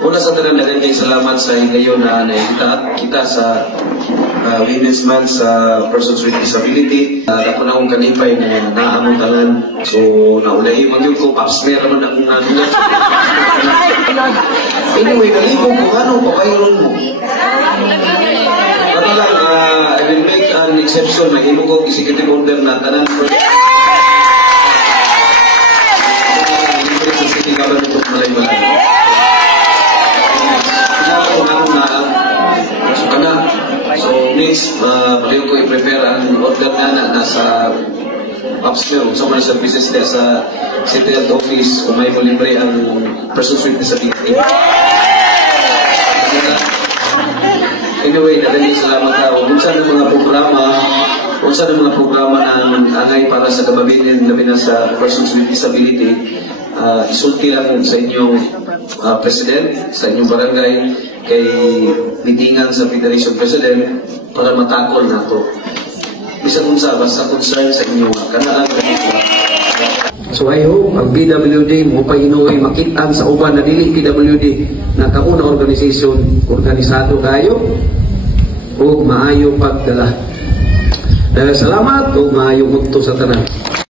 Una sa tanan, daghang kay salamat sa higayon na nakita kita sa Women's Month sa Persons with Disability. Ako na akong kalipay na naamong tanan. So, naulay magyud ko, papsmer naman akong nanulat. Anyway, nalipong ko, ano, papayron mo. Kato lang, I will make an exception. Mahimo ko executive order na tanan. Sa city government of Malay-Malay. So next, palayo ko i-prepare ang order na nasa upstairs sa mga services niya sa city health office kung may libre ang persons with disability. Anyway, nadaling salamat ka. Kung saan ang mga programa na angay para sa kababinin, labi na sa persons with disability, isulti lang sa inyong president, sa inyong barangay, kay mitingan sa Federation President para matakol na ito. Bisa kung sa basta concern sa inyo kanaan. So I hope ang PWD mo pa inuwi makitaan sa uban na dili PWD na kauna organisasyon kayo o maayo pagdala. Salamat o maayo mugto sa tanan.